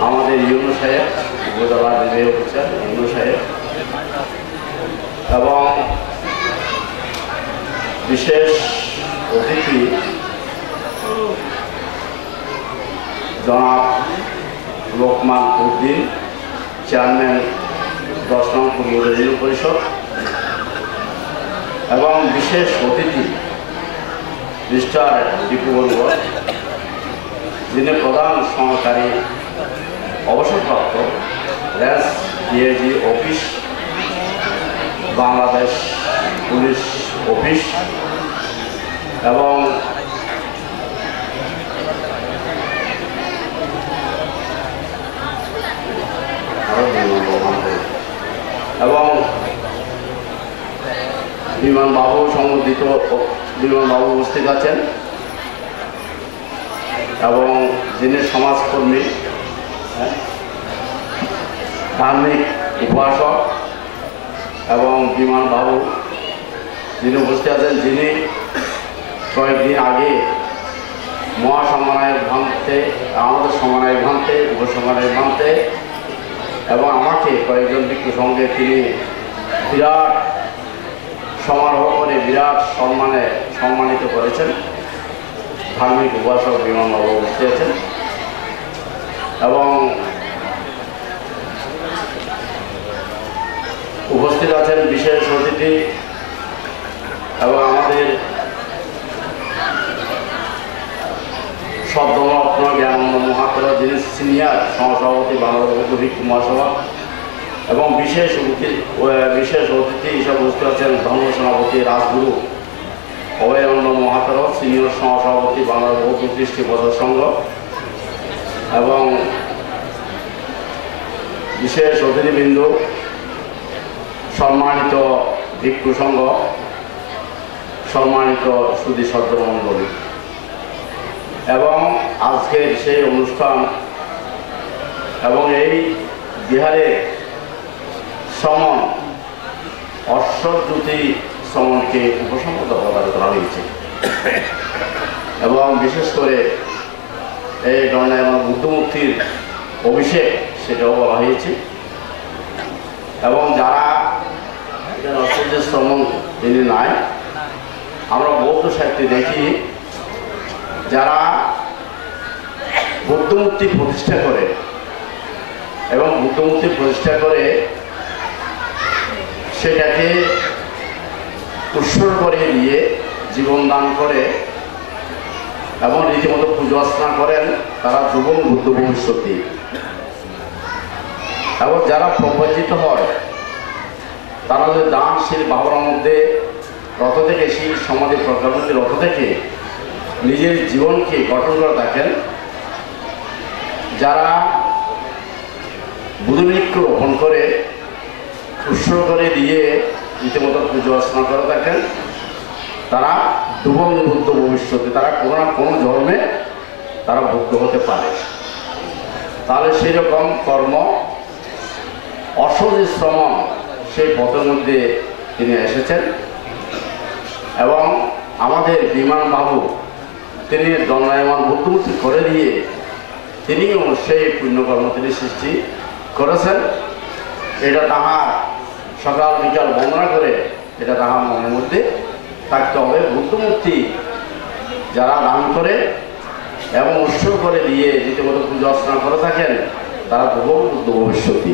আমাদের ইউনূস সাহেব, উপজেলা নির্বাহী অফিসার ইউনূস সাহেব এবং বিশেষ অতিথি জনাব লোকমান উদ্দিন, চেয়ারম্যান 10 নং পূর্ব রেজিও পরিষদ, এবং বিশেষ অতিথি মিস্টার দীপু বড়ুয়া, যিনি প্রধান সহকারী অবসরপ্রাপ্ত range DIG office, Bangladesh police office, এবং বিমানবাবু সম্বন্ধিত বিমানবাবু উপস্থিত আছেন, এবং যিনি সমাজকর্মী, ধার্মিক উপাসক এবং বিমানবাবু যিনি উপস্থিত আছেন, যিনি কয়েকদিন আগে মহাসমানায়ক ভান্তে, আমাদের সমানায়ক ভান্তে, উপসমানায়ক ভান্তে এবং আমাকে কয়েকজন ভিক্ষু সঙ্গে তিনি বিরাট সমারোহ করে বিরাট সম্মানিত করেছেন। ধার্মিক উপাসক বিমানবাবু উপস্থিত আছেন এবং উপস্থিত আছেন বিশেষ অতিথি এবং আমাদের সদ্যরত্ন জ্ঞানানন্দ মহাতর, যিনি সিনিয়র সহসভাপতি বাংলাদেশ বৌদ্ধ ভিক্ষু মহাসভা, এবং বিশেষ অতিথি হিসাবে উপস্থিত আছেন ধর্ম সেনাপতি রাজগুরু অভয়ানন্দ মহাতর, সিনিয়র সহসভাপতি বাংলাদেশ বৌদ্ধ কৃষ্টি প্রচার সংঘ, এবং বিশেষ অতিথিবৃন্দ, সম্মানিত ভিক্ষু সংঘ, সম্মানিত সুধী সদ্যমণ্ডলী, এবং আজকের সেই অনুষ্ঠান এবং এই বিহারের সমন অশ্বজ্যোতি সমনকে উপসম্পদ প্রদান করা হয়েছে, এবং বিশেষ করে এই দণ্ডায়মান বুদ্ধমূর্তির অভিষেক সেটাও বলা হয়েছে, এবং যারা অশ্বজ্যোতি সমন তিনি নাই, আমরা বৌদ্ধ সাহিত্যে দেখি যারা বুদ্ধমূর্তি প্রতিষ্ঠা করে এবং বুদ্ধমূর্তি প্রতিষ্ঠা করে সেটাকে উৎসর্গ করে দিয়ে জীবন দান করে এবং রীতিমতো পুজো অর্চনা করেন, তারা যুবক বুদ্ধ ভবিষ্যৎ। এবং যারা প্রবঞ্চিত হয় তারা যদি দানশীল ভাবনার মধ্যে রথ থেকে শীল সমাধি প্রজ্ঞাপতি রথ থেকে নিজের জীবনকে গঠন করে থাকেন, যারা বুদ্ধবৃক্ষ রোপণ করে উৎসর্গ করে দিয়ে রীতিমতো পুজো অর্চনা করে থাকেন, তারা যুবক বুদ্ধ ভবিষ্যতে তারা কোনো না কোনো জন্মে তারা বুদ্ধ হতে পারে। তাহলে সেই রকম কর্ম অসহজ শ্রমণ সেই পথের মধ্যে তিনি এসেছেন, এবং আমাদের বিমানবাবু তিনি দণ্ডায়মান বুদ্ধমূর্তি করে দিয়ে তিনিও সেই পুণ্যকর্ম তিনি সৃষ্টি করেছেন। এটা তাহার সকাল বিকাল বন্দনা করে এটা তাহার মনের মধ্যে থাকতে হবে। বুদ্ধমূর্তি যারা দান করে এবং উৎসর্গ করে দিয়ে রীতিমতো পুজো অর্চনা করে থাকেন, তারা যুবক বুদ্ধ ভবিষ্যৎ,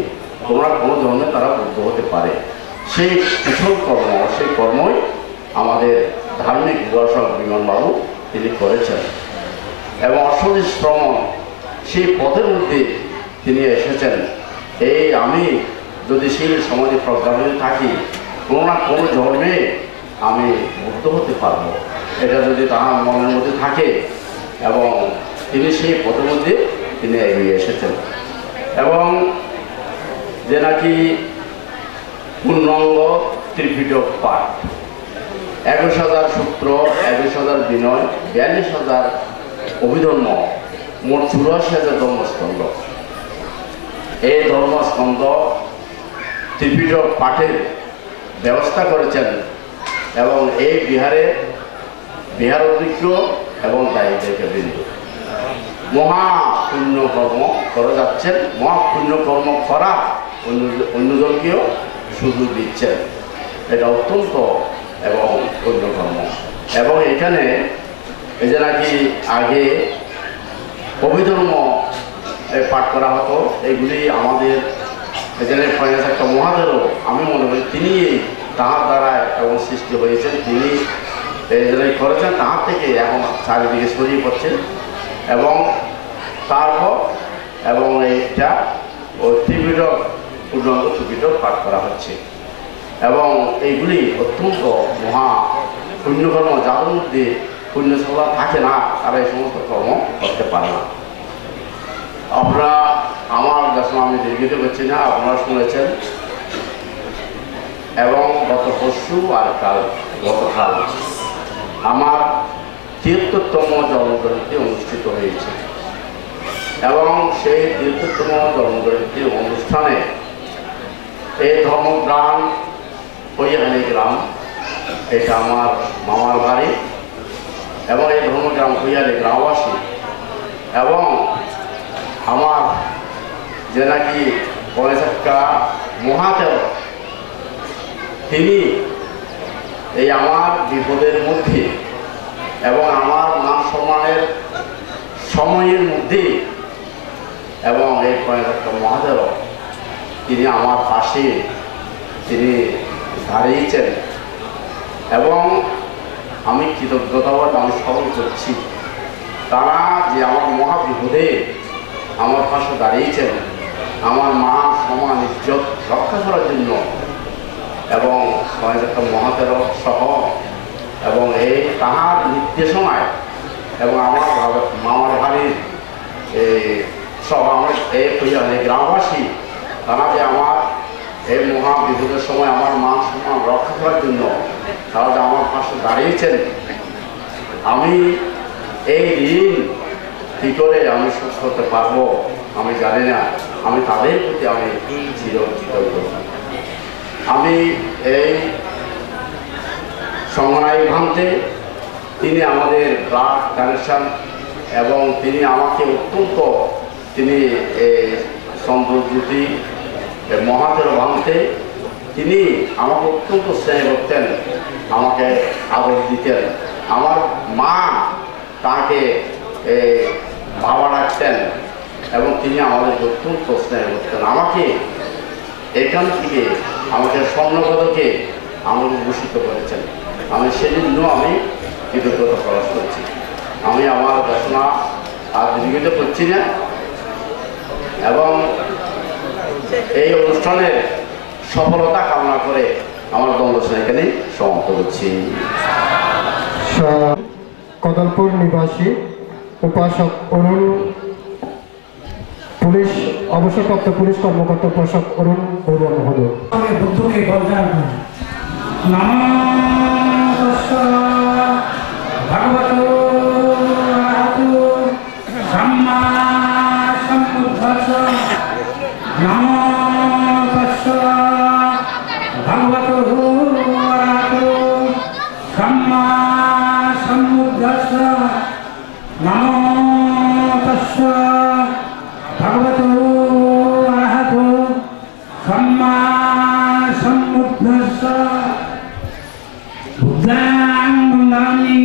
তোমরা কোনো জন্মে তারা বুদ্ধ হতে পারে। সেই কুশল কর্ম, সেই কর্মই আমাদের ধার্মিক উপাসক বিমানবাবু তিনি করেছেন, এবং অসহজ শ্রমণ সেই পথের মধ্যে তিনি এসেছেন। এই আমি যদি শীল সমাধি প্রজ্ঞাপনে থাকি, কোনো না কোনো জন্মে আমি বুদ্ধ হতে পারবো, এটা যদি তাহার মনের মধ্যে থাকে, এবং তিনি সেই পথের মধ্যে তিনি এগিয়ে এসেছেন। এবং যে নাকি পূর্ণাঙ্গ ত্রিপিটক পাঠ, 21,000 সূত্র, 21,000 বিনয়, 42,000 অভিধর্ম, মোট 84,000 ধর্মস্কন্ধ। এই ধর্মস্কন্ধ ত্রিপিটক পাঠের ব্যবস্থা করেছেন, এবং এই বিহার অধ্যক্ষ এবং দায়িত্বকে বৃন্দ মহা পুণ্যকর্ম করে যাচ্ছেন, মহা পুণ্যকর্ম করা অন্যজনকেও সুযোগ দিচ্ছেন। এটা অত্যন্ত এবং পুণ্যকর্ম। এবং এখানে এই যে নাকি আগে অভিধর্ম পাঠ করা হতো, এগুলি আমাদের এখানে একটা মহাদেরও আমি মনে করি তিনি তাহার দ্বারা এবং সৃষ্টি হয়েছেন, তিনি করেছেন, তাহার থেকে এখন চারিদিকে ছড়িয়ে পড়ছেন। এবং তারপর এবং এইটা ওই ত্রিপিটক পূর্ণাঙ্গ ত্রিপিটক পাঠ করা হচ্ছে। এবং এইগুলি অত্যন্ত মহা পুণ্যকর্ম, যাদের মধ্যে পুণ্যশলা থাকে না তারা এই সমস্ত কর্ম করতে পারে না। আপনারা আমার যখন আমি দীর্ঘিত করছি না, আপনারা শুনেছেন। এবং গত পরশু আর গতকাল আমার ৭৩তম জন্মজয়ন্তী অনুষ্ঠিত হয়েছে। এবং সেই ৭৩তম জন্মজয়ন্তী অনুষ্ঠানে এই ধর্মগ্রাম কৈয়াহানি গ্রাম, এটা আমার মামার বাড়ি। এবং এই ধর্মগ্রাম কৈয়াহানি গ্রামবাসী এবং আমার যে নাকি পয়সাক্কা মহাদেব, তিনি এই আমার বিপদের মধ্যে এবং আমার মান সম্মানের সময়ের মধ্যে এবং এই পয়সাক্কা মহাদেব তিনি আমার পাশে তিনি দাঁড়িয়েছেন। এবং আমি কৃতজ্ঞতাবাদ আমি স্মরণ করছি, তারা যে আমার মহাবিপদে আমার পাশে দাঁড়িয়েছেন আমার মান সম্মান ইজ্জত রক্ষা করার জন্য। এবং একটা মহাদেব সহ এবং এই তাহার নির্দেশনায় এবং আমার মামার বাড়ির সহ আমার এই কৈয়াহানি গ্রামবাসী, তারা যে আমার এই মহা বিপদের সময় আমার মান সম্মান রক্ষা করার জন্য তারা যে আমার পাশে দাঁড়িয়েছেন, আমি এই ঋণ কী করে আমি শোধ করতে পারবো আমি জানি না। আমি তাদের প্রতি আমি চিরকৃতজ্ঞ। আমি এই সংগ্রামী ভান্তে তিনি আমাদের ব্লাড কানেকশন এবং তিনি আমাকে অত্যন্ত তিনি চন্দ্রজ্যোতি মহাদেব ভান্তে তিনি আমাকে অত্যন্ত স্নেহ করতেন, আমাকে আদর দিতেন। আমার মা তাকে বাবা ডাকতেন এবং তিনি আমাদেরকে অত্যন্ত স্নেহ করতেন। আমাকে এখান থেকে আমাকে স্বর্ণপদকে আমাকে ভূষিত করেছেন। আমি সেজন্য আমি কৃতজ্ঞতা প্রকাশ করছি। আমি আমার ঘোষণা আর দীর্ঘিত করছি না এবং এই অনুষ্ঠানের সফলতা কামনা করে আমার বন্ধুরা এখানে সমাপ্ত করছি। কদলপুর নিবাসী উপাসক অরুণ পুলিশ অবসরপ্রাপ্ত পুলিশ কর্মকর্তা উপাসক অরুণ বড়ুয়া মহোদয়। বুদ্ধকে বলতেন ভগবত সম্মা সম্বুদ্ধস্য নমো তস্য ভগবত সম্মা সম্বুদ্ধস্য নমো তস্য ভগবত সম্মা সম্বুদ্ধস্য বুদ্ধাং বন্দামি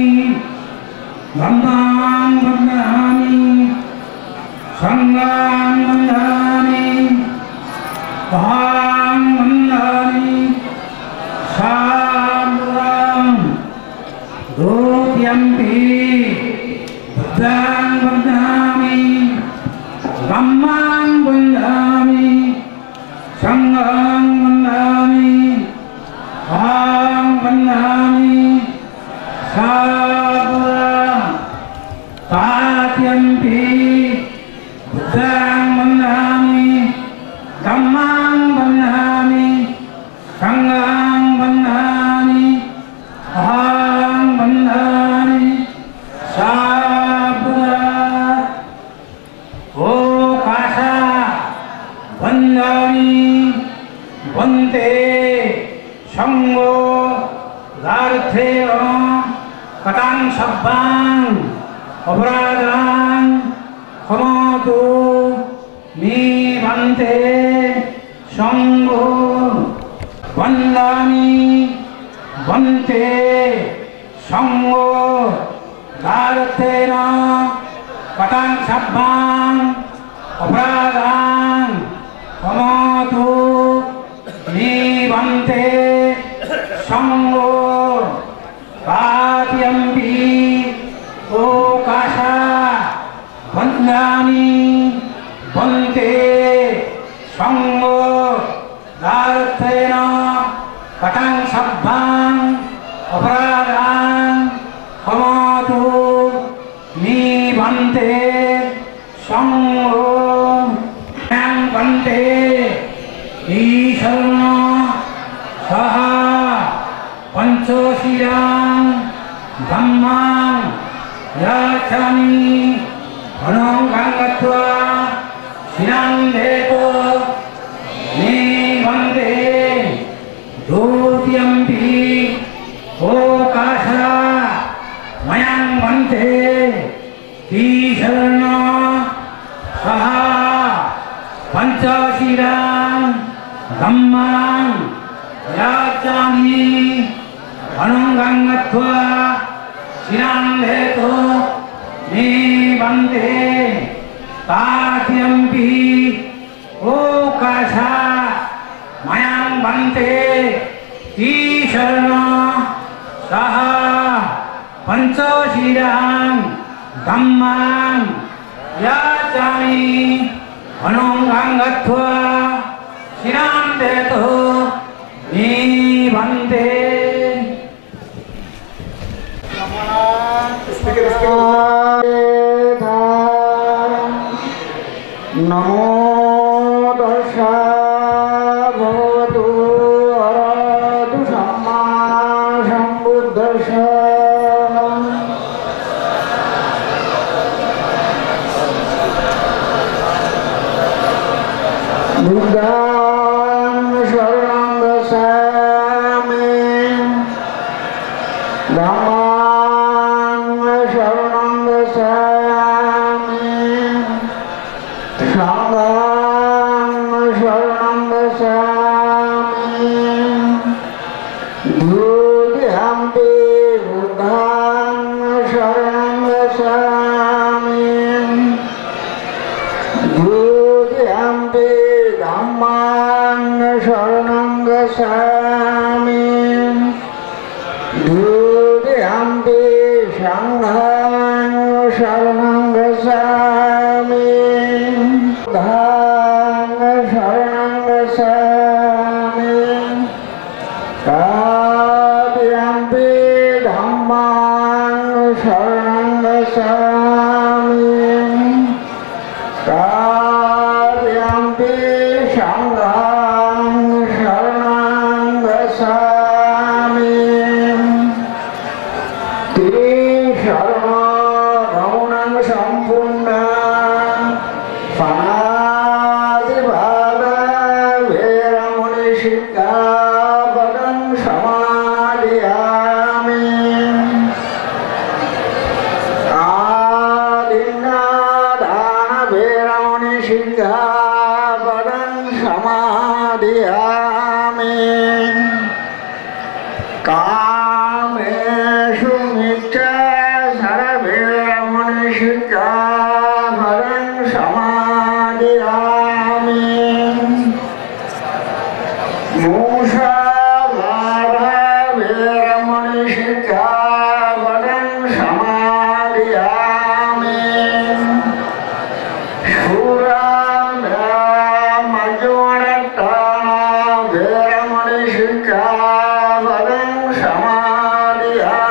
ধম্মাং বন্দামি সংঘাং বন্দামি অহং বন্দামি সাম্রাং ধূপ্যম্পি বুদ্ধাং বন্দামি ধম্মাং বন্দামি সংঘাং বন্দামি অহং বন্দামি সাম্রাং পাত্যম্পি বুদ্ধাং বন্দামি ধম্মাং বন্দামি সংঘাং বন্দামি অহং বন্দামি সাম্রাং ও কাশা বন্দামি বন্দে সঙ্গ গার্থে কটাং সব্বাং অপরাধাং বন্দে সঙ্গ বন্দামি বন্দে সঙ্গ দারথেন পতাং সাব্বাং অপরাধাং ক্ষমতু নিবন্তে সঙ্গ পাতিয়ম্পি ওকাশা বন্দামি বন্দে সঙ্গ দারথেন পতাং সাব্বাং অপরাধাং ক্ষমতু নিবন্তে সঙ্গ বন্দে ঈশর্ণ সহ পঞ্চশীলাং ধম্মাং যাচামি অনঙ্গাং গত্বা শিরান্ধেতো নিবন্দে দ্বিতীয়ম্পি ওকাশা ময়াং বন্দে ঈশর্ণ সহ পঞ্চশীলাং ধম্মাং যাচামি অনঙ্গাং গত্বা শিরান্ধেতো নিবন্দে তাতিয়ম্পি ওকাশা ময়াং বন্দে ঈশর্ণ সহ পঞ্চশীলাং ধম্মাং যাচামি অনঙ্গাং গত্বা শিরান্ধেতো নিবন্দে। নমো দশা ভবতু অরতু সম্মা সম্বুদ্ধস্য বুদ্ধাং শরণং গচ্ছামি ধম্মাং শরণং গচ্ছামি সংঘং শরণং গচ্ছামি দ্বিতীয়ম্পি বুদ্ধাং শরণং গচ্ছামি দ্বিতীয়ম্পি ধম্মাং শরণং গচ্ছামি দ্বিতীয়ম্পি সংঘং শরণং গচ্ছামি বুদ্ধাং শরণং গচ্ছামি তৃতীয়ম্পি ধম্মাং শরণং গচ্ছামি তৃতীয়ম্পি সংঘং শরণং গচ্ছামি শরণ গৌণং সম্পূর্ণং পাণাতিপাতা ভেরমণি শিক্ষাপদং সমাদিয়ামি আদিন্নাদান ভেরমণি শিক্ষাপদং সমাদিয়ামি কামেষু মিথ্যাচারভেরমণি শিক্ষাপদং সমাদিয়ামি মুষাবাধভেরমণি শিক্ষাপদং সমাদিয়ামি সুরামর্জুনভেরমণি শিক্ষাপদং সমাদিয়ামি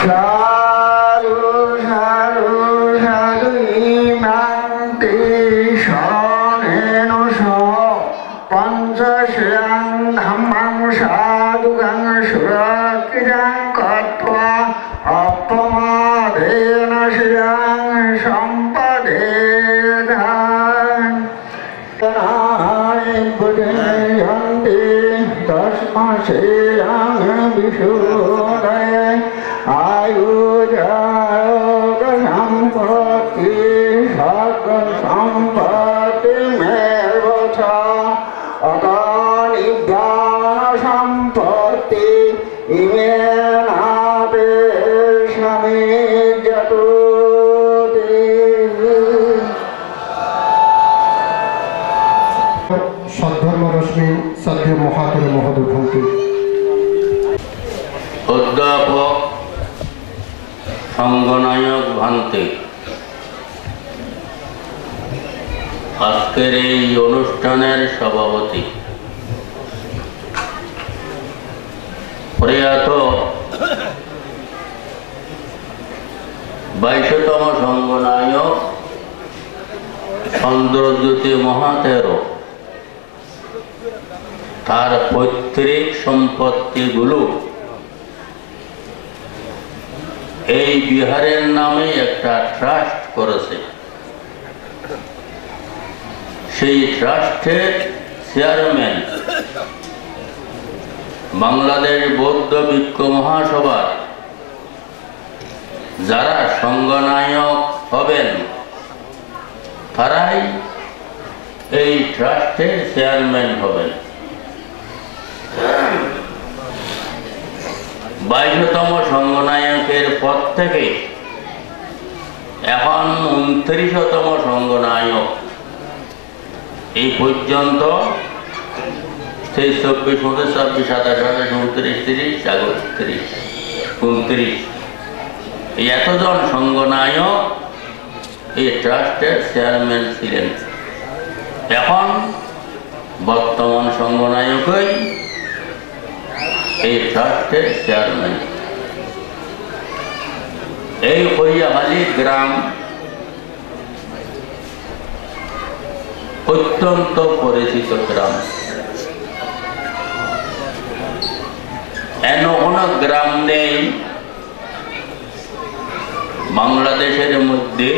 সাধু সাধু সাধু ইমাং তে শরণেন Bhagwan Sampati Mervacha Adani Dhyana Sampati Imenade Shami Jatuti সদ্ধর্ম রশ্মি সদ্য মহাতর মহোদয় ভক্তি অধ্যাপক সঙ্গনায়ক ভান্তে আজকের এই অনুষ্ঠানের সভাপতি প্রয়াত 22তম সঙ্গনায়ক চন্দ্রজ্যোতি মহাতেরো তার পৈতৃক সম্পত্তিগুলো এই বিহারের নামে একটা ট্রাস্ট করেছে। সেই ট্রাস্টের চেয়ারম্যান বাংলাদেশ বৌদ্ধ ভিক্ষ মহাসভার যারা সঙ্গনায়ক হবেন তারাই এই ট্রাস্টের চেয়ারম্যান হবেন। 22তম সঙ্গনায়কের পর থেকে এখন 29তম সঙ্গনায়ক এই পর্যন্ত সেই 24, 25, 26, 27, 28, 29, 30, 29 এই এতজন সঙ্গনায়ক এই ট্রাস্টের চেয়ারম্যান ছিলেন। এখন বর্তমান সঙ্গনায়কই এই ট্রাস্টের চেয়ারম্যান। এই হইয়াখালী গ্রাম অত্যন্ত পরিচিত গ্রাম। এমন কোনো গ্রাম নেই বাংলাদেশের মধ্যে,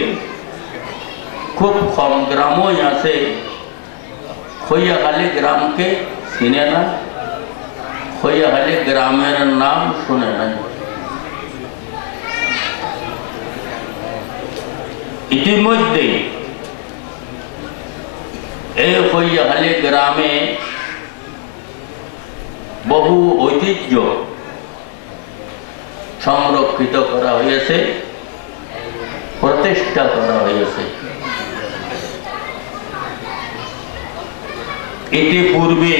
খুব কম গ্রামই আছে হইয়াখালী গ্রামকে চিনে না, হইয়াখালী গ্রামের নাম শুনে নাই। ইতিমধ্যে এই হইয়াখালী গ্রামে বহু ঐতিহ্য সংরক্ষিত করা হয়েছে, প্রতিষ্ঠা করা হয়েছে। ইতিপূর্বে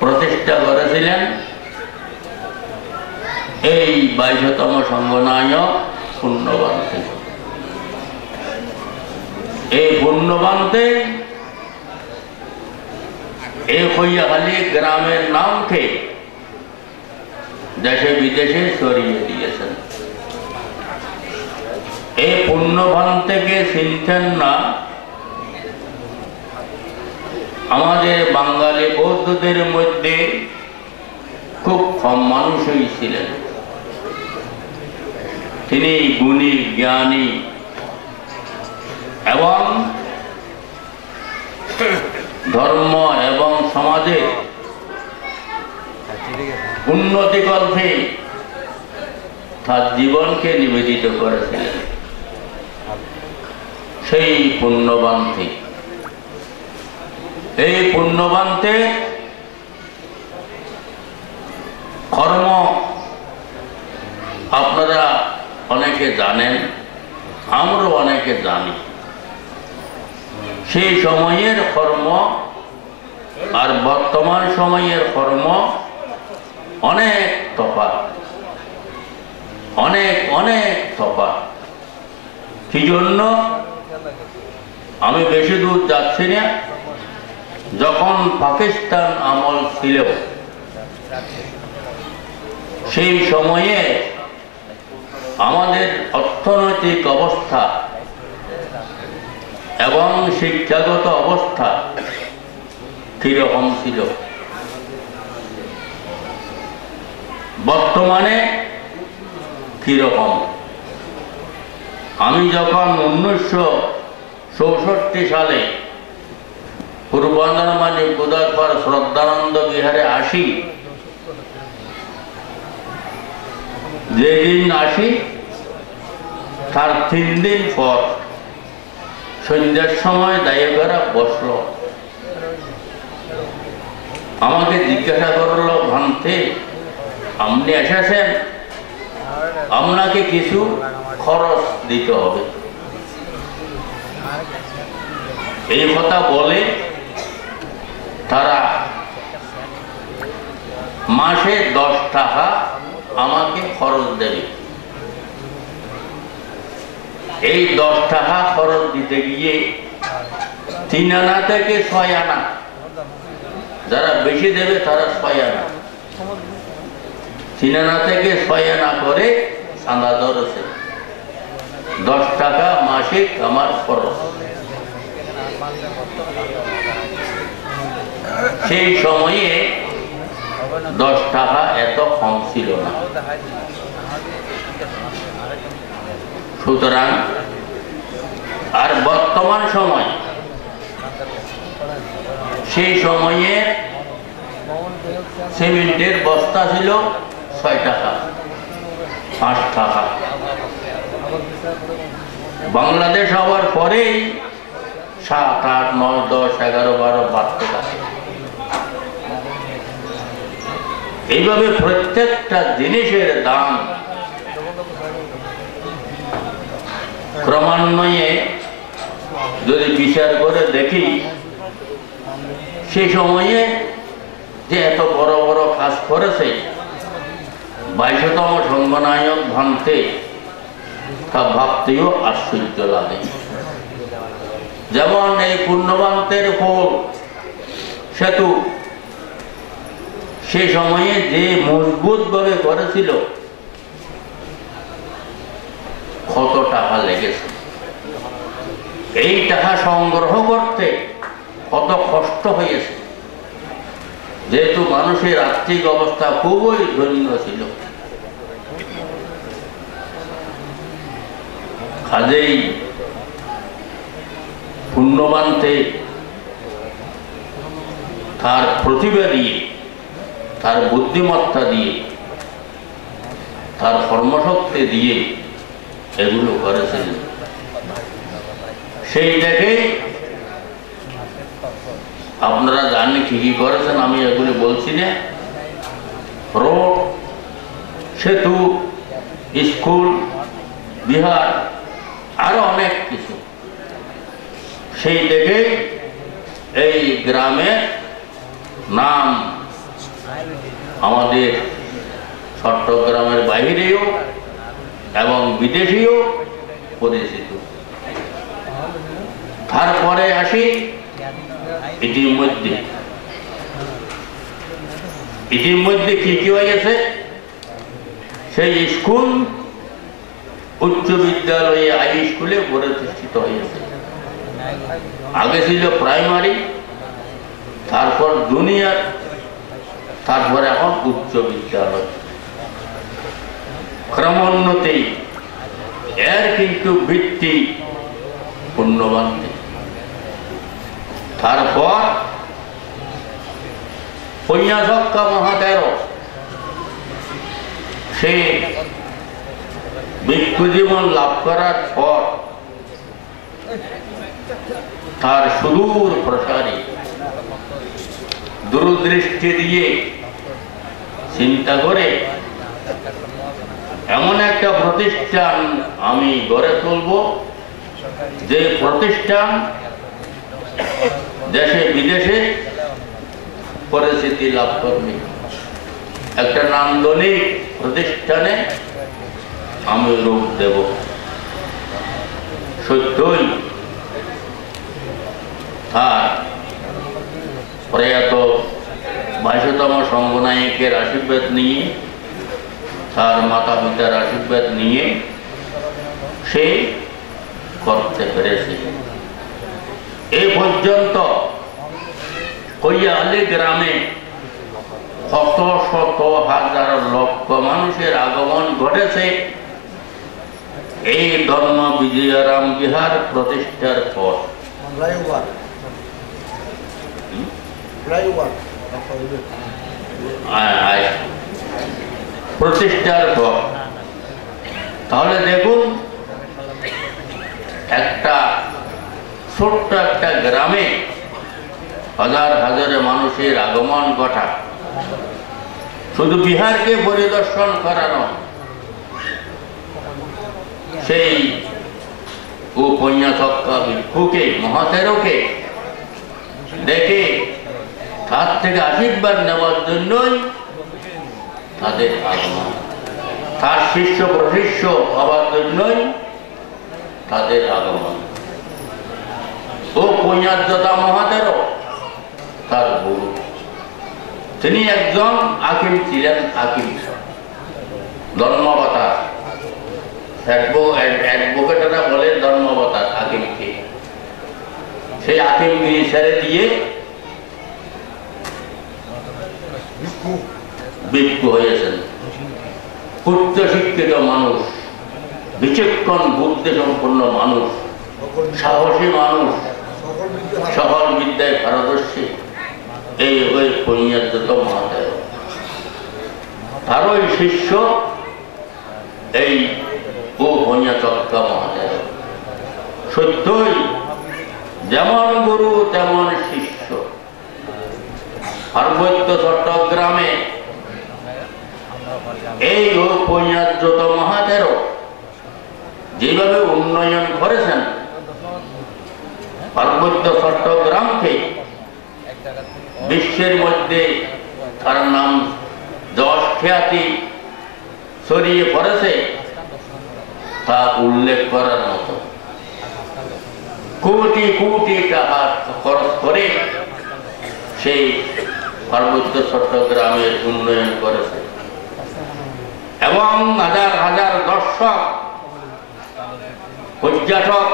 প্রতিষ্ঠা করেছিলেন এই 22তম সঙ্গনায়ক পুণ্যবান্তে। এই পুণ্যবান্তে এই হইয়াখালী গ্রামের নামকে দেশে বিদেশে ছড়িয়ে দিয়েছেন। এই পুণ্যবান্তেকে চিনতেন না আমাদের বাঙালি বৌদ্ধদের মধ্যে খুব কম মানুষই ছিলেন। তিনি গুণী, জ্ঞানী এবং ধর্ম এবং সমাজের উন্নতিকল্পে তার জীবনকে নিবেদিত করেছিলেন। সেই পুণ্যবান্তে, এই পুণ্যবান্তে কর্ম আপনারা অনেকে জানেন, আমরাও অনেকে জানি। সেই সময়ের কর্ম আর বর্তমান সময়ের কর্ম অনেক তফাৎ, অনেক অনেক তফাৎ। কি জন্য আমি বেশি দূর যাচ্ছি না। যখন পাকিস্তান আমল ছিল সেই সময়ে আমাদের অর্থনৈতিক অবস্থা এবং শিক্ষাগত অবস্থা কিরকম ছিল, বর্তমানে কিরকম। আমি যখন 1964 সালে পূর্ব আন্দামানে গোদারপার শ্রদ্ধানন্দ বিহারে আসি, যেদিন আসি তার 3 দিন পর সন্ধ্যার সময় দায়ীরা বসল, আমাকে জিজ্ঞাসা করলো, ভান্তে আপনি এসেছেন, আপনাকে কিছু খরচ দিতে হবে। এই কথা বলে তারা মাসে 10 টাকা আমাকে খরচ দেবে। এই 10 টাকা খরচ দিতে গিয়ে 3 আনা থেকে 6 আনা, যারা বেশি দেবে তারা 6 আনা, 3 আনা থেকে 6 আনা করে চাঁদা ধরেছে। 10 টাকা মাসিক আমার খরচ। সেই সময়ে 10 টাকা এত কম ছিল না। সুতরাং আর বর্তমান সময়, সেই সময়ে সিমেন্টের বস্তা ছিল 6 টাকা, 5 টাকা। বাংলাদেশ হওয়ার পরেই 7, 8, 9, 10, 11, 12 বাড়তে থাকে। এইভাবে প্রত্যেকটা জিনিসের দাম ক্রমান্বয়ে যদি বিচার করে দেখি, সেই সময়ে যে এত বড় বড় কাজ করেছে 22তম সংঘনায়ক ভান্তে, তা ভাবতেও আশ্চর্য লাগে। যেমন এই পূর্ণবান্তের পোল সেতু সেই সময়ে যে মজবুত ভাবে করেছিল, কত টাকা লেগেছে। এই টাকা সংগ্রহ করতে কত কষ্ট হয়েছে, যেহেতু মানুষের আর্থিক অবস্থা খুবই দৈন্য ছিল। কাজেই পূর্ণবান্তে তার প্রতিভা দিয়ে, তার বুদ্ধিমত্তা দিয়ে, তার কর্মশক্তি দিয়ে এগুলো করেছিলেন। সেই দেখে আপনারা জানেন কি কি করেছেন, আমি এগুলো বলছি না। রোড, সেতু, স্কুল, বিহার, আরো অনেক কিছু। সেই দেখে এই গ্রামের নাম আমাদের চট্টগ্রামের বাইরেও এবং বিদেশেও পরিচিত। তারপরে আসি ইতিমধ্যে কি কি হয়েছে। সেই স্কুল উচ্চ বিদ্যালয়ে হাই স্কুলে প্রতিষ্ঠিত হয়েছে। আগে ছিল প্রাইমারি, তারপর জুনিয়র, তারপরে এখন উচ্চ বিদ্যালয়। ক্রমোন্নতি এর কিন্তু ভিত্তি পূর্ণবান্তে। তারপর পঞ্চাশক্কা মহাতের সে ভিক্ষুজীবন লাভ করার পর তার সুদূর প্রসারী দূরদৃষ্টি দিয়ে চিন্তা করে এমন একটা প্রতিষ্ঠান আমি গড়ে তুলব, যে প্রতিষ্ঠান দেশে বিদেশে পরিচিতি লাভ করবে। একটা নান্দনিক প্রতিষ্ঠানে আমি রূপ দেব। সত্যই তার প্রয়াত 22তম সংঘনায়কের আশীর্বাদ নিয়ে, তার মাতা পিতার আশীর্বাদ নিয়ে সে করতে পেরেছে। এ পর্যন্ত কৈয়ালি গ্রামে শত শত হাজার লক্ষ মানুষের আগমন ঘটেছে এই ধর্ম বিজয়ারাম বিহার প্রতিষ্ঠার পর। প্রতিষ্ঠার পর তাহলে দেখুন, একটা ছোট্ট একটা গ্রামে হাজার হাজারে মানুষের আগমন ঘটা, শুধু বিহারকে পরিদর্শন করানো, সেই উপন্যাসকা ভিক্ষুকে মহাতেরকে দেখে তার থেকে আশীর্বাদ নেওয়ার জন্যই তাদের আগমন, তার শিষ্য প্রশিষ্য হওয়ার জন্যই তাদের আগমন। ও পুণ্যার্যতা মহাতের তার গুরু, তিনি একজন হাকিম ছিলেন, হাকিম ধর্মাবতার, অ্যাডভোকেটরা বলে ধর্মাবতার হাকিমকে। সেই হাকিমগিরি ছেড়ে দিয়ে ভিক্ষু হয়েছেন, উচ্চ শিক্ষিত মানুষ, বিচক্ষণ বুদ্ধি সম্পন্ন মানুষ, সাহসী মানুষ, সকল বিদ্যায় পারদর্শী, এই ওই পুণ্যার্যত মহাদেব। তারই শিষ্য এই পুণ্যচক্র মহাদেব। সত্যই যেমন গুরু তেমন শিষ্য। পার্বত্য চট্টগ্রামে এই পুণ্যার্যত মহাদেব যেভাবে উন্নয়ন করেছেন, পার্বত্য চট্টগ্রামকে বিশ্বের মধ্যে তার নাম যশ খ্যাতি ছড়িয়ে পড়েছে, তা উল্লেখ করার মতো। কোটি কোটি টাকা খরচ করে সেই পার্বত্য চট্টগ্রামের উন্নয়ন করেছে এবং হাজার হাজার দর্শক পর্যটক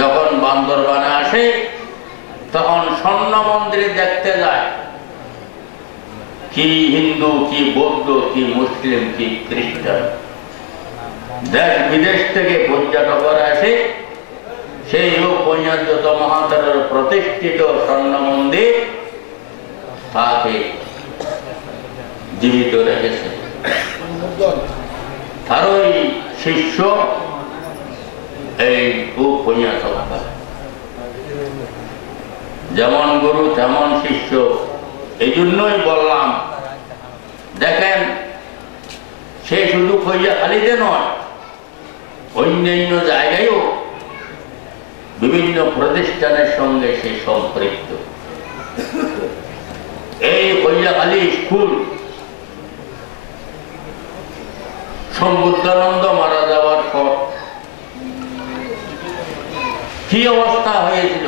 যখন বান্দরবানে আসে তখন স্বর্ণ মন্দিরে দেখতে যায়, কি হিন্দু, কি বৌদ্ধ, কি মুসলিম, কি খ্রিস্টান, দেশ বিদেশ থেকে পর্যটকরা আসে সেই পুণ্যার্যত মহাদেবের প্রতিষ্ঠিত স্বর্ণ মন্দির তাকে জীবিত রেখেছে। তারই শিষ্য এই পুণ্যাচক্র, যেমন গুরু তেমন শিষ্য। এই জন্যই বললাম, দেখেন সে শুধু কৈয়াখালীতে নয়, অন্যান্য জায়গায়ও বিভিন্ন প্রতিষ্ঠানের সঙ্গে সে সম্পৃক্ত। এই কৈয়াখালী স্কুল সম্বুদ্ধানন্দ মারা যাওয়ার পর কি অবস্থা হয়েছিল,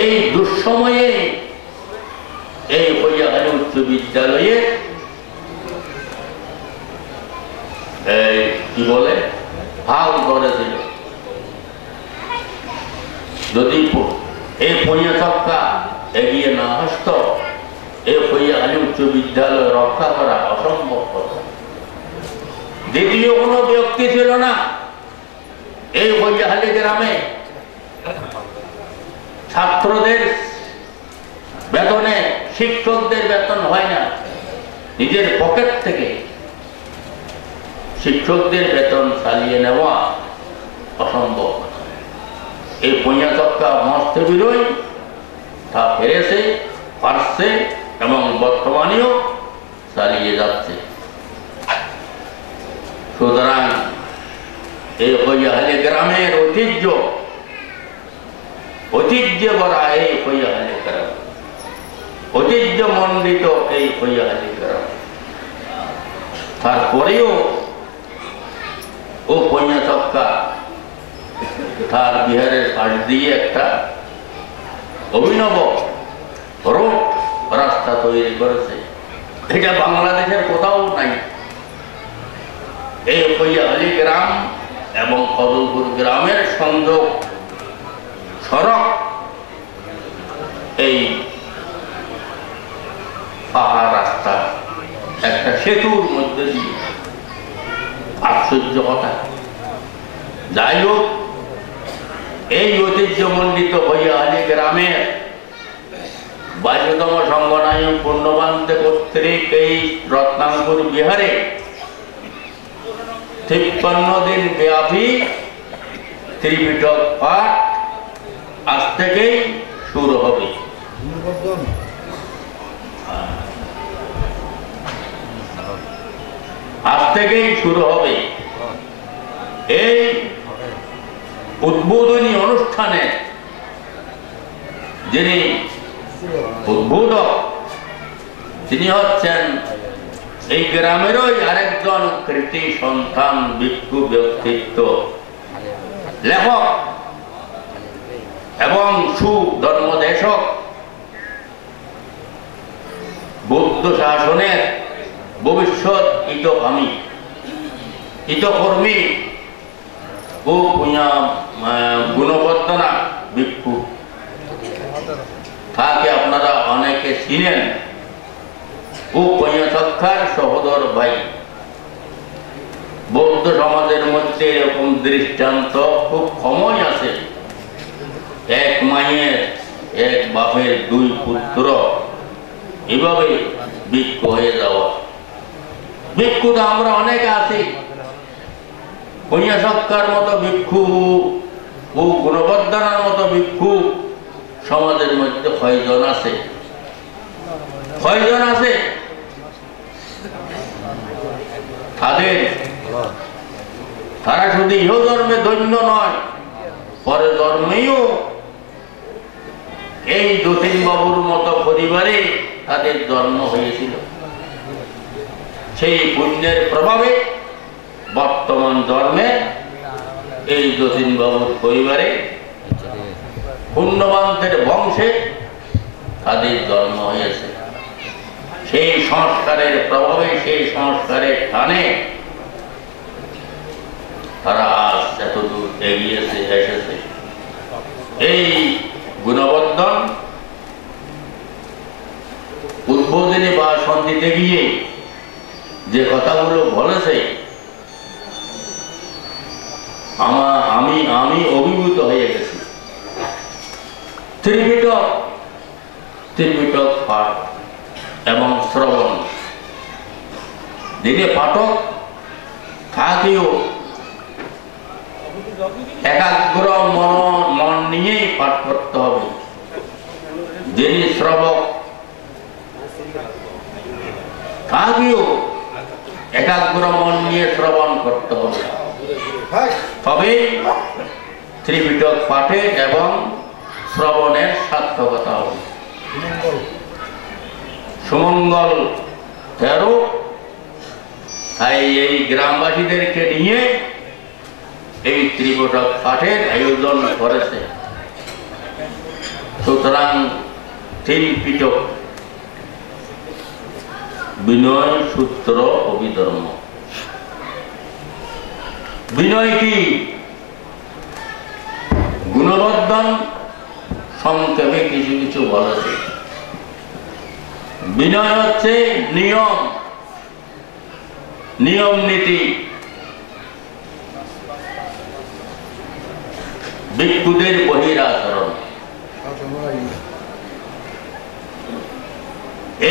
এই দুঃসময়ে এই কৈয়াখালী উচ্চ বিদ্যালয়ে কি বলে ভাগ করেছিল। যদি এই পুণ্যচক্র এগিয়ে না আসত, এই কৈয়াখালী উচ্চ বিদ্যালয় রক্ষা করা অসম্ভব কথা। দ্বিতীয় কোনো ব্যক্তি ছিল না এই কৈয়াখালী গ্রামে। ছাত্রদের বেতনে শিক্ষকদের বেতন হয় না, নিজের পকেট থেকে শিক্ষকদের বেতন চালিয়ে নেওয়া অসম্ভব। এই পুণ্যচক্র মস্ত বিরোধী তা পেরেছে, পারছে এবং বর্তমানেও চালিয়ে যাচ্ছে। সুতরাং এই কৈয়াখালী গ্রামের ঐতিহ্য ভরা এই কৈয়াখালী গ্রাম, ঐতিহ্য মণ্ডিত এই কৈয়াখালী গ্রাম। তারপরেও ও পুণ্যচক্র তার বিহারের পাশ দিয়ে একটা অভিনব রোড রাস্তা তৈরি করেছে। এটা বাংলাদেশের কোথাও নাই। এই কৈয়াখালী গ্রাম এবং কদলপুর গ্রামের সংযোগ সড়ক এই পাহাড় রাস্তা একটা সেতুর মধ্যে দিয়ে। আশ্চর্য কথা। যাই হোক, এই ঐতিহ্যমণ্ডিত কৈয়াখালী গ্রামের 22তম সংগনায়ক পূর্ণবান্তে কর্তৃক এই রত্নাঙ্কুর বিহারে 53 দিন ব্যাপী ত্রিপিটক পাঠ আজ থেকেই শুরু হবে। আজ থেকেই শুরু হবে। এই উদ্বোধনী অনুষ্ঠানে যিনি উদ্বোধক তিনি হচ্ছেন এই গ্রামেরই আরেকজন কৃতি সন্তান ভিক্ষু ব্যক্তিত্ব, লেখক এবং সুধর্মদেশক, বৌদ্ধ শাসনের ভবিষ্যৎ হিতকর্মী ও গুণবর্ধনা ভিক্ষু। তাকে আপনারা অনেকে চিনেন। ও পঞ্চক্ষার সহোদর ভাই। বৌদ্ধ সমাজের মধ্যে এরকম দৃষ্টান্ত খুব কমই আছে। এক মায়ের এক বাপের দুই পুত্র এভাবে ভিক্ষু হয়ে যাওয়া। ভিক্ষু তো আমরা অনেকে আছি। পঞ্চক্ষার মতো ভিক্ষু ও গুণবর্ধনার মতো ভিক্ষু সমাজের মধ্যে কয়জন আছে? কয়জন আছে? তারা শুধু ইহ জন্মে ধন্য নয়, পরে জন্মেও এই যতীন বাবুর মতো পরিবারে তাদের জন্ম হয়েছিল। সেই পুণ্যের প্রভাবে বর্তমান জন্মে এই যতীন বাবুর পরিবারে পুণ্যবানদের বংশে তাদের জন্ম হয়েছে। সেই সংস্কারের প্রভাবে, সেই সংস্কারের টানে তারা আজ এতদূর এগিয়েছে, এসেছে। এই গুণবর্ধন উদ্বোধনী ভাষণ দিতে গিয়ে যে কথাগুলো বলেছে আমি অভিভূত হয়ে গেছি। ত্রিপিটক পাঠ এবং শ্রবণ, দিনে পাঠক থাকিও একাগ্র মন নিয়েই পাঠ করতে হবে। যিনি শ্রবক থাকিও একাগ্র মন নিয়ে শ্রবণ করতে হবে। তবে ত্রিপিটক পাঠে এবং শ্রবণের সার্থকতা হবে। সুমঙ্গল 13 তাই এই গ্রামবাসীদেরকে নিয়ে এই ত্রিপিটক পাঠের আয়োজন করেছে। সুতরাং ত্রিপিটক বিনয় সূত্র অভিধর্ম। বিনয় কি? গুণবর্ধন সংক্ষেপে কিছু কিছু বলেছে। বিনয় হচ্ছে নিয়ম নীতি। ভিক্ষুদের বহিরাচরণ।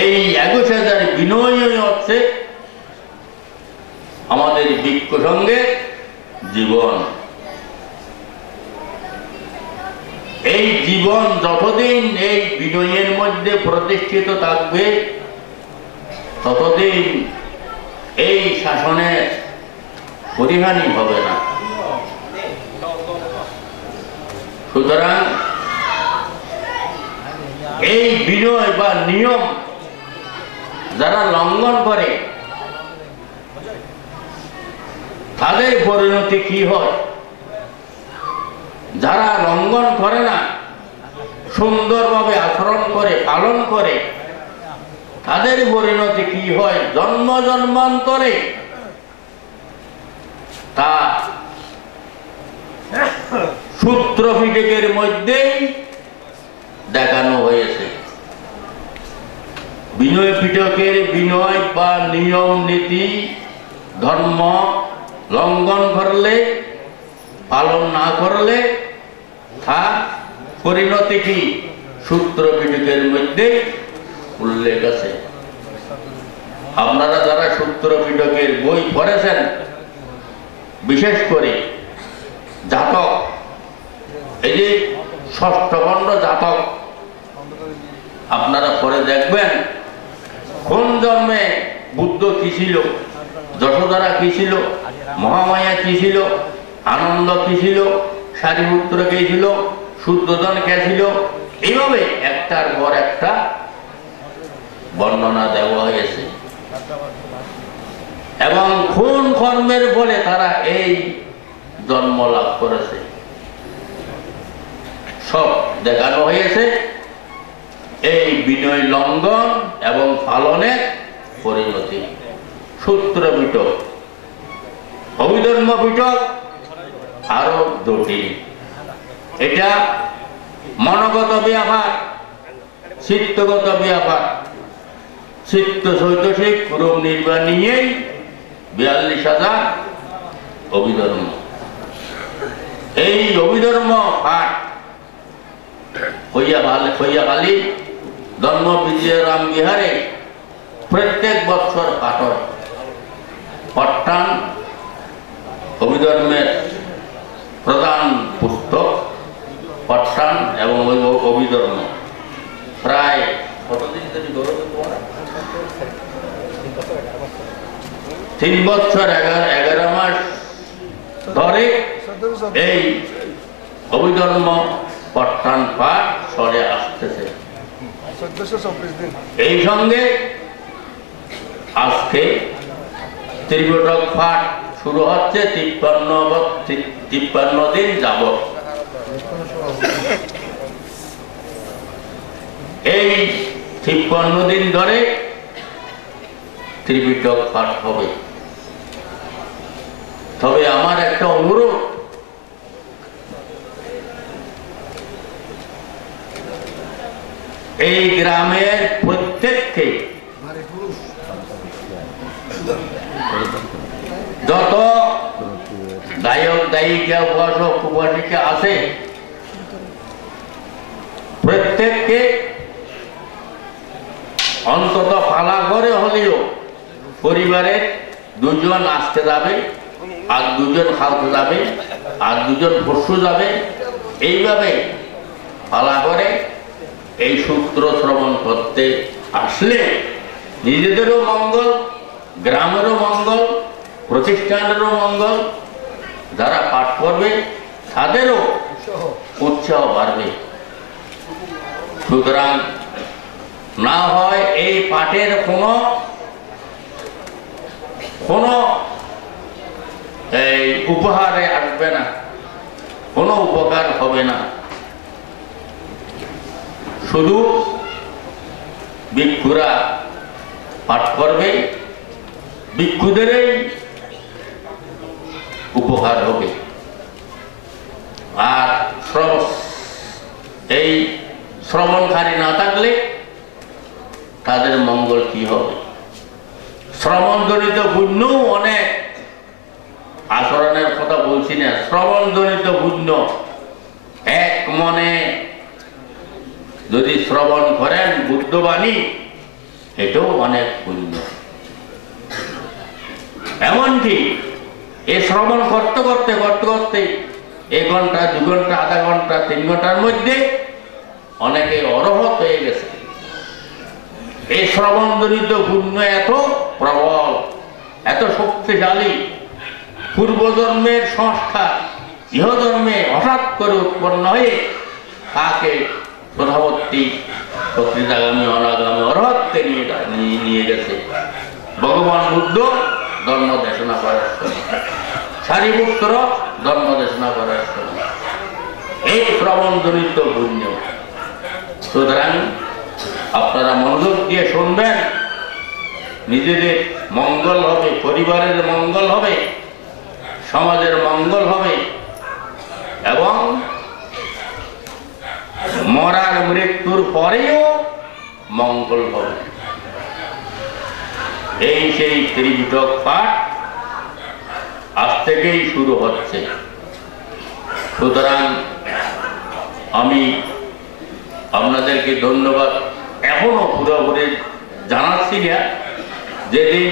এই 21,000 বিনয় হচ্ছে আমাদের ভিক্ষু সঙ্গের জীবন। এই জীবন যতদিন এই বিনয়ের মধ্যে প্রতিষ্ঠিত থাকবে ততদিন এই শাসনের পরিহানি হবে না। সুতরাং এই বিনয় বা নিয়ম যারা লঙ্ঘন করে তাদের পরিণতি কি হয়? যারা লঙ্ঘন করে না, সুন্দরভাবে আচরণ করে, পালন করে, তাদের পরিণতি কি হয়? জন্ম জন্মান্তরে তা সূত্র পিটকের মধ্যেই দেখানো হয়েছে। বিনয় পিটকের বিনয় বা নিয়ম নীতি ধর্ম লঙ্ঘন করলে, পালন না করলে তার পরিণতি কি? সূত্র পিটকের মধ্যে উল্লেখ আছে। আপনারা যারা সূত্র পিটকের বই পড়েছেন বিশেষ করে জাতক, এই যে ষষ্ঠ খণ্ড জাতক, আপনারা পরে দেখবেন কোন জন্মে বুদ্ধ কি ছিল, যশোধরা কি ছিল, মহামায়া কি ছিল, আনন্দ কি ছিল, সারিপুত্র কে ছিল, শুদ্ধোধন কে ছিল, এইভাবে একটার পর একটা বর্ণনা দেওয়া হয়েছে। এবং কোন কর্মের ফলে তারা এই জন্ম লাভ করেছে সব দেখানো হয়েছে এই বিনয় লঙ্ঘন এবং পালনের পরিণতি। সূত্র পিটক, অভিধর্ম পিটক আরো জটিল। এটা মনগত ব্যাপার, চিত্তগত ব্যাপার। চিত্ত চৈতসিক রূপ নির্বাণ নিয়েই 42,000 অভিধর্ম। এই অভিধর্ম পাঠ হইয়াখালী ধর্ম বিজয়রাম বিহারে প্রত্যেক বছর পাঠ হয়। পট্টান অভিধর্মের প্রধান পুস্তক পট্টান এবং অভিধর্ম। প্রায় কতদিন ধরে গৌরব 3 বছর 11 মাস ধরে এই অভিধর্ম পট্টান পাঠ চলে আসতেছে। এই সঙ্গে আজকে ত্রিপিটক পাঠ শুরু হচ্ছে 53 দিন যাবত। এই 53 দিন ধরে ত্রিপিটক পাঠ হবে। তবে আমার একটা অনুরোধ, এই গ্রামের প্রত্যেককে যত গায়ক গায়িকা উপাসক উপাসিকা আছে প্রত্যেককে অন্তত পালা করে হলেও পরিবারের 2 জন আসতে যাবে, আর 2 জন খাওয়াতে যাবে, আর 2 জন পরশু যাবে। এইভাবে পালা করে এই সূত্র শ্রবণ করতে আসলে নিজেদেরও মঙ্গল, গ্রামেরও মঙ্গল, প্রতিষ্ঠানেরও মঙ্গল, যারা পাঠ করবে তাদেরও উৎসাহ বাড়বে। সুতরাং না হয় এই পাঠের কোনো এই উপহারে আসবে না, কোনো উপকার হবে না। শুধু ভিক্ষুরা পাঠ করবে, ভিক্ষুদেরই উপকার হবে। আর এই শ্রবণকারী না থাকলে তাদের মঙ্গল কি হবে? শ্রবণজনিত পুণ্য অনেক, আচরণের কথা বলছি না, শ্রবণজনিত পুণ্য এক মনে যদি শ্রবণ করেন বুদ্ধবাণী, এটাও অনেক পুণ্য। এমনকি এই শ্রবণ করতে করতে 1 ঘন্টা 2 ঘন্টা আধা ঘন্টা 3 ঘন্টার মধ্যে অনেকে অরহত হয়ে গেছে। এই শ্রবণজনিত পুণ্য এত প্রবল, এত শক্তিশালী, পূর্বজন্মের সংস্কার ইহজন্মে হঠাৎ করে উৎপন্ন হয়ে তাকে প্রধাবর্তী প্রকৃতাগামী অনাগামী অরহত্বে নিয়ে গেছে। ভগবান বুদ্ধ ধর্ম দেশনা করার সময়, সারিপুত্র ধর্ম দেশনা করার সময়, এই শ্রবণজনিত পুণ্য। সুতরাং আপনারা মনোযোগ দিয়ে শুনবেন, নিজেদের মঙ্গল হবে, পরিবারের মঙ্গল হবে, সমাজের মঙ্গল হবে এবং মরার মৃত্যুর পরেও মঙ্গল হবে। এই সেই ত্রিপিটক পাঠ আজ থেকেই শুরু হচ্ছে। সুতরাং আমি আপনাদেরকে ধন্যবাদ এখনো পুরোপুরি জানাচ্ছি না। যেদিন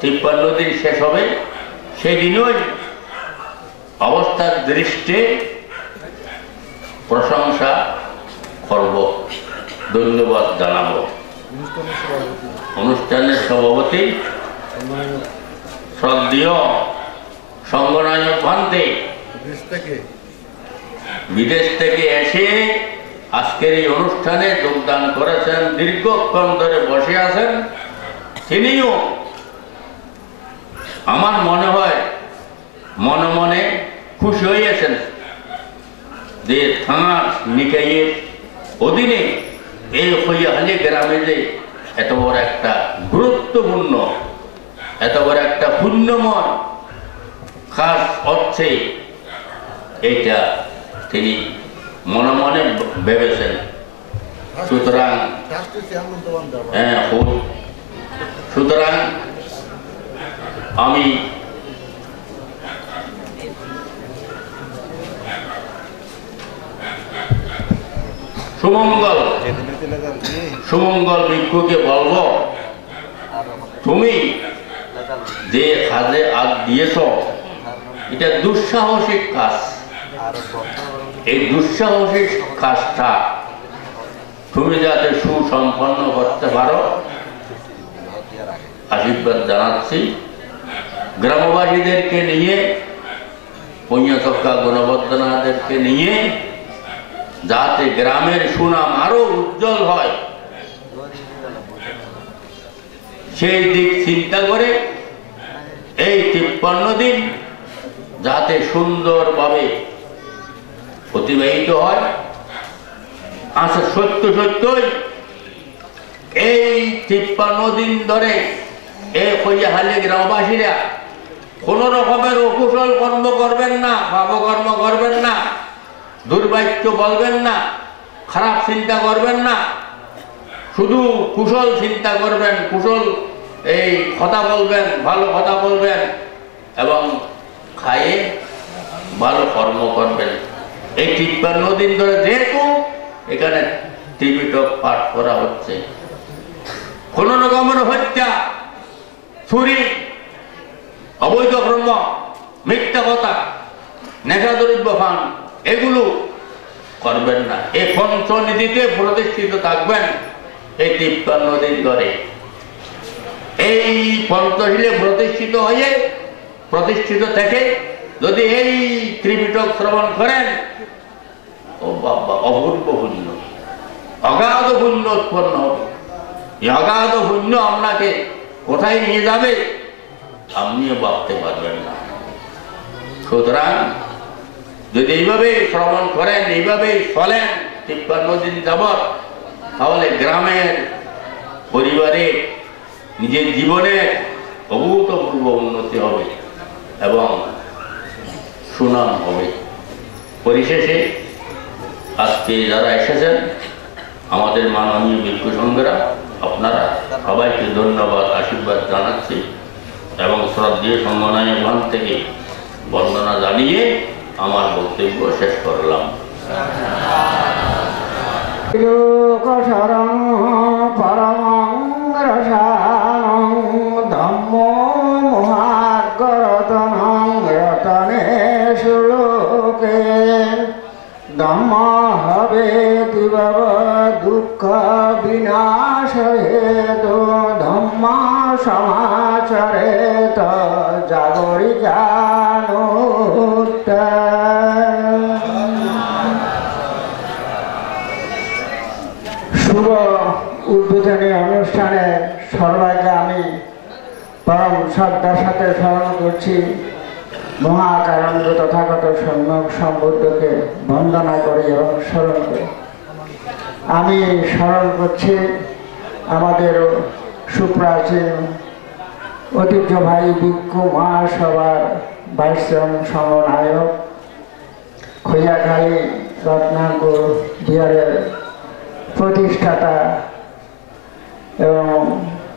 53 দিন শেষ হবে সেদিনই অবস্থার দৃষ্টি প্রশংসা করব, ধন্যবাদ জানাবো। অনুষ্ঠানের সভাপতি শ্রদ্ধেয় সংগনায়ক ভান্তে বিদেশ থেকে এসে আজকের এই অনুষ্ঠানে যোগদান করেছেন, দীর্ঘক্ষণ ধরে বসে আছেন। তিনিও আমার মনে হয় মনে মনে খুশি হয়েছেন যে থানা নিকাইয়ের অধীনে এই হইয়াহালি গ্রামে যে এত বড় একটা গুরুত্বপূর্ণ, এত বড় একটা পুণ্যময় কাজ হচ্ছে, এইটা তিনি মনে মনে ভেবেছেন। সুতরাং সুতরাং আমি সুমঙ্গল ভিক্ষুকে বলবো, তুমি যে কাজে আগ দিয়েছ এটা দুঃসাহসিক কাজ। এই দুঃসাহসিক কাজটা তুমি যাতে সুসম্পন্ন করতে পারো আশীর্বাদ জানাচ্ছি। গ্রামবাসীদেরকে নিয়ে, পুণ্যচক্কা গণবর্ধনাদেরকে নিয়ে যাতে গ্রামের সুনাম আরো উজ্জ্বল হয় সেই দিক চিন্তা করে এই 53 দিন যাতে সুন্দরভাবে অতিবাহিত হয়। আচ্ছা, সত্যই এই 53 দিন ধরে এই হইয়াহালি গ্রামবাসীরা কোন রকমের অকুশল কর্ম করবেন না, পাপকর্ম করবেন না, দুর্ভাগ্য বলবেন না, খারাপ চিন্তা করবেন না, শুধু কুশল চিন্তা করবেন, কুশল এই কথা বলবেন, ভালো কথা বলবেন এবং খায়ে ভালো কর্ম করবেন। এই 53 দিন ধরে যেহেতু এখানে ত্রিপিটক পাঠ করা হচ্ছে, কোন রকমের হত্যা, চুরি, অবৈধ কর্ম, মিথ্যা কথা, নেশাদ্রব্য পান এগুলো করবেন না। এই পঞ্চনীতিতে প্রতিষ্ঠিত থাকবেন এই 53 দিন ধরে। এই পঞ্চশীলে প্রতিষ্ঠিত থেকে যদি এই ত্রিপিটক শ্রবণ করেন, ও বাবা, অপূর্ব পুণ্য, অগাধ পুণ্য উৎপন্ন হবে। এই অগাধ পুণ্য আপনাকে কোথায় নিয়ে যাবে আপনিও ভাবতে পারবেন না। সুতরাং যদি এইভাবে শ্রবণ করেন, এইভাবে চলেন 53 দিন যাবৎ, তাহলে গ্রামের, পরিবারে, নিজের জীবনের অভূতপূর্ব উন্নতি হবে এবং সুনাম হবে। পরিশেষে আজকে যারা এসেছেন আমাদের মাননীয় ভিক্ষু সংঘরা, আপনারা সবাইকে ধন্যবাদ, আশীর্বাদ জানাচ্ছি এবং শ্রদ্ধেয় সংগনায়ক মান থেকে বন্দনা জানিয়ে আমার বক্তব্য শেষ করলাম। লোকশরণ পরমং রসায়নং ধম্মো মহাগ্রতনং রতনেষু লোকে ধম্ম হবেতি ভব দুঃখ বিনাশ হেতু ধম্ম সমাচরেত জাগরিকানুত্তম। শুভ উদ্বোধনী অনুষ্ঠানে সর্বাগ্যে আমি পরম শ্রদ্ধার সাথে স্মরণ করছি মহাকারণ্য তথাগত সম্যক সম্বুদ্ধকে বন্দনা করি এবং স্মরণ করি। আমি স্মরণ করছি আমাদের সুপ্রাচীন ঐতিহ্যবাহী ভিক্ষু মহাসভার ভাইসরণ সংঘনায়ক, খৈয়াখালী রত্নাকুর বিহারের প্রতিষ্ঠাতা এবং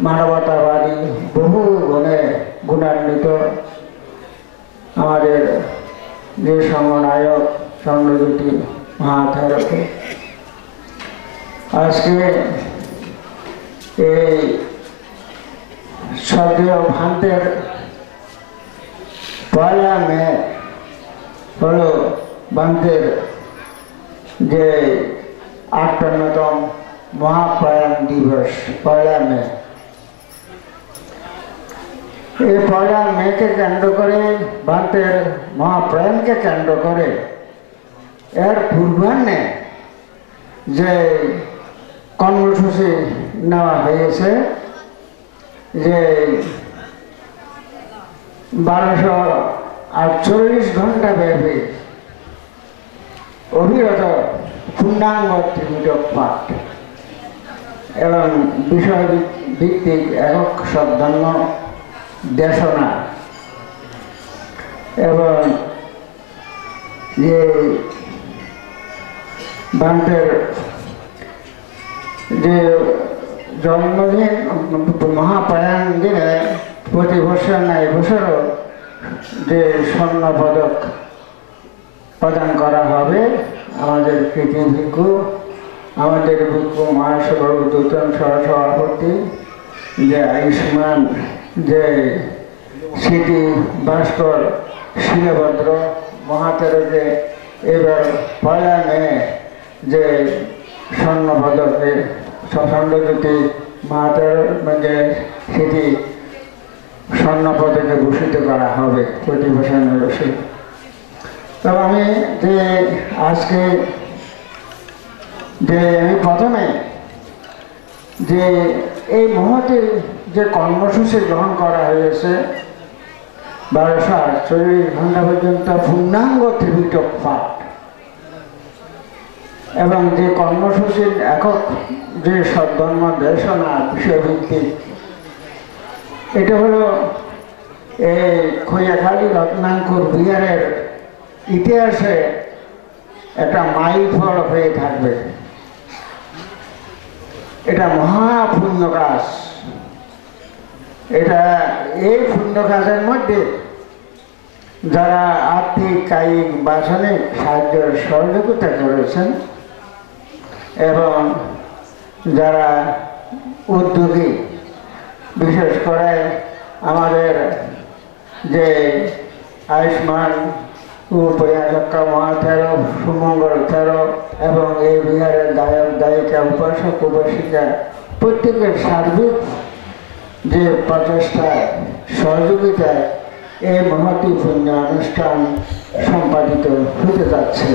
মানবতাবাদী বহু গুণে গুণান্বিত আমাদের যে সংঘনায়ক চন্দ্রজ্যোতি মহাথারকে আজকে এই শ্রদ্ধেয় ভান্তের 1 মে হলো বান্তের যে 58তম মহাপ্রয়াণ দিবস 1 মে। এই 1 মেকে কেন্দ্র করে, বান্তের মহাপ্রয়াণকে কেন্দ্র করে এর পূর্বাহ্নে যে কর্মসূচি নেওয়া হয়েছে, যে 1248 ঘন্টা ব্যাপী অবিরত পূর্ণাঙ্গ ত্রিপিটক পাঠ এবং বিষয় ভিত্তিক একক শব্দান্ন দেশনা এবং যে বান্তের যে জন্মদিন মহাপ্রয়াণ দিনে প্রতি বছর না এবছরও যে স্বর্ণ পদক প্রদান করা হবে আমাদের কৃতি ভিক্ষু, আমাদের ভিক্ষু মহাসভার উদ্বোধন সহসভাপতি যে আয়ুষ্মান, যে স্মৃতি ভাস্কর শিলভদ্র মহাতেরকে এবার 1 মে যে স্বর্ণ পদকে স্বর্ণজ্যোতি মহাতের যে স্মৃতি স্বর্ণ পদকে ভূষিত করা হবে প্রতি বছর বছর। তবে আমি যে আজকে যে আমি প্রথমে যে এই মুহূর্তে যে কর্মসূচি গ্রহণ করা হয়েছে 1248 ঘন্টা পর্যন্ত পূর্ণাঙ্গ ত্রিপিটক পাঠ এবং যে কর্মসূচির একক যে সদ্ধর্ম দেশনা বিষয়ভিত্তিক, এটা হলো এই খৈয়াখালী রত্নাঙ্কুর বিহারের ইতিহাসে একটা মাইল ফলক হয়ে থাকবে। এটা মহাপুণ্য কাজ। এটা এই পুণ্য কাজের মধ্যে যারা আর্থিক, কায়িক, বাসনিক সাহায্য সহযোগিতা করেছেন এবং যারা উদ্যোগী, বিশেষ করে আমাদের যে আয়ুষ্মান উপয়াচক্কা মহাতেরো, সুমঙ্গল তেরো এবং এই বিহারের গায়ক গায়িকা, উপাসক উপাসিকা প্রত্যেকের সার্বিক যে প্রচেষ্টায় সহযোগিতায় এই মহতি পুণ্য অনুষ্ঠান সম্পাদিত হতে যাচ্ছে।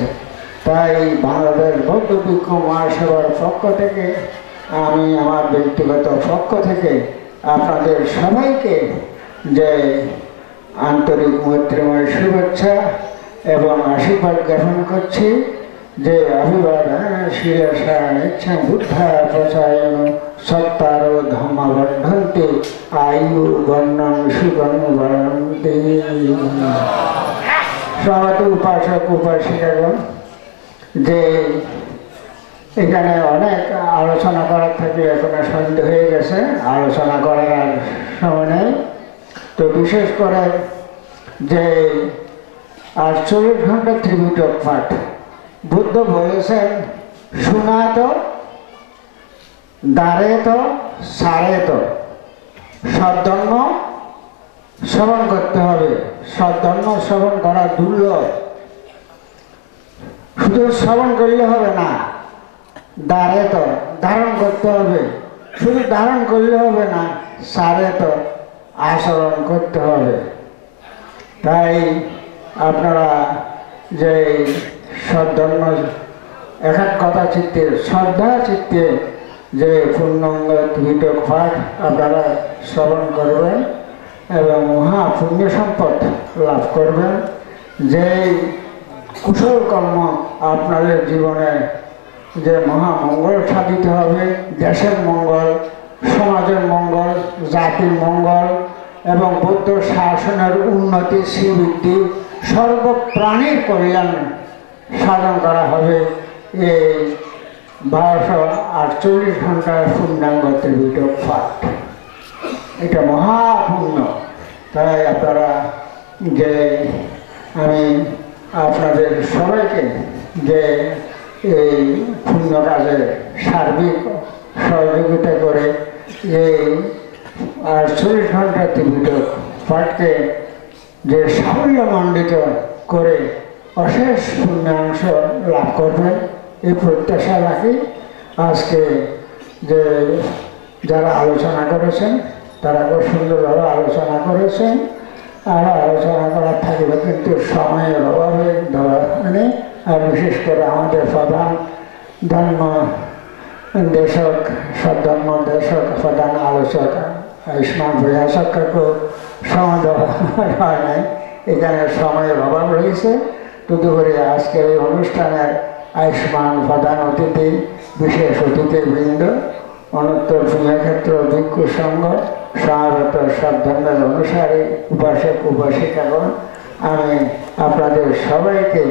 তাই বাংলাদেশ বৌদ্ধ ভিক্ষু মহাসভার পক্ষ থেকে, আমি আমার ব্যক্তিগত পক্ষ থেকে আপনাদের সবাইকে যে আন্তরিক মৈত্রীময় শুভেচ্ছা এবং আশীর্বাদ জ্ঞাপন করছি যে অভিবাদন শিরসা ইচ্ছা বুদ্ধা প্রচায়ন সত্তারো ধর্ম বর্ধন্তে আয়ু বর্ণম সুগম বরন্তি। সমাজ উপাসক উপাসিকাগণ, যে এখানে অনেক আলোচনা করার থেকে এখন সন্দেহ হয়ে গেছে, আলোচনা করার আর সময় নেই। তো বিশেষ করে যে 48 ঘন্টা ত্রিপিটক পাঠ, বুদ্ধ বলেছেন শোনাত, দাঁড়েত, সারেত, সদ্ধর্ম শ্রবণ করতে হবে। সদ্ধর্ম শ্রবণ করা দুর্লভ। শুধু শ্রবণ করলে হবে না, দাঁড়েত ধারণ করতে হবে। শুধু ধারণ করলে হবে না, সারেত আচরণ করতে হবে। তাই আপনারা যে সদ্ধর্ম একাগ্রতা চিত্তে, শ্রদ্ধা চিত্তে যে পূর্ণাঙ্গ ত্রিপিটক পাঠ আপনারা শ্রবণ করবেন এবং মহা পুণ্য সম্পদ লাভ করবেন। যে কুশল কর্ম আপনাদের জীবনে যে মহামঙ্গল সাধিত হবে, দেশের মঙ্গল, সমাজের মঙ্গল, জাতির মঙ্গল এবং বৌদ্ধ শাসনের উন্নতি, শ্রীবৃদ্ধি, সর্বপ্রাণীর কল্যাণ সাধন করা হবে এই 1248 ঘন্টার পূর্ণাঙ্গ ত্রিপিটক পাঠ। এটা মহাপুণ্য। তাই আপনারা যে আমি আপনাদের সবাইকে যে এই পুণ্য কাজে সার্বিক সহযোগিতা করে এই 48 ঘন্টা ত্রিপিটক পাঠকে যে সাফল্যমণ্ডিত করে অশেষ পুণ্যাংশ লাভ করবেন এই প্রত্যাশা রাখি। আজকে যে যারা আলোচনা করেছেন তারা খুব সুন্দরভাবে আলোচনা করেছেন, আরও আলোচনা করার থাকবে কিন্তু সময়ের অভাবে ধরে। আর বিশেষ করে আমাদের প্রধান ধর্ম দেশক সদ্ধর্ম দেশক প্রধান আলোচক আয়ুষ্মান ভূঁইয়া সরকারকে সময় দেওয়া হয় নাই, এখানে সময়ের অভাব রয়েছে। তদুপরি আজকের এই অনুষ্ঠানের আয়ুষ্মান প্রধান অতিথি বিশেষ অতিথিবৃন্দ অনন্তর পুণ্যক্ষেত্র ভিক্ষু সংঘ সমাগত সব ধর্মের অনুসারী উপাসক উপাসিকাগণ, আমি আপনাদের সবাইকে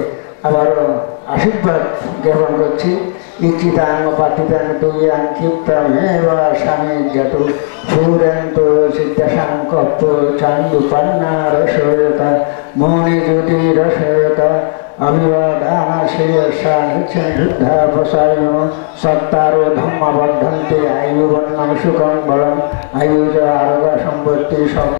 আবারও আশীর্বাদ জ্ঞাপন করছি। ইচ্ছিতাং পাতিতাং তুইয়াং ক্ষিপ্তাং এবা স্বামী জাতু সুরেন্ত সিদ্ধাসাংকপ্প চান্দুপান্না রসয়তা মৌনি জ্যোতি রসয়তা অভিবাদানা শ্রেয়সা প্রসারণ সত্তারো ধর্মবর্ধন্তে আয়ুবর্ণং সুখং বলম আয়ুজ আরোগ্য সম্পত্তি সব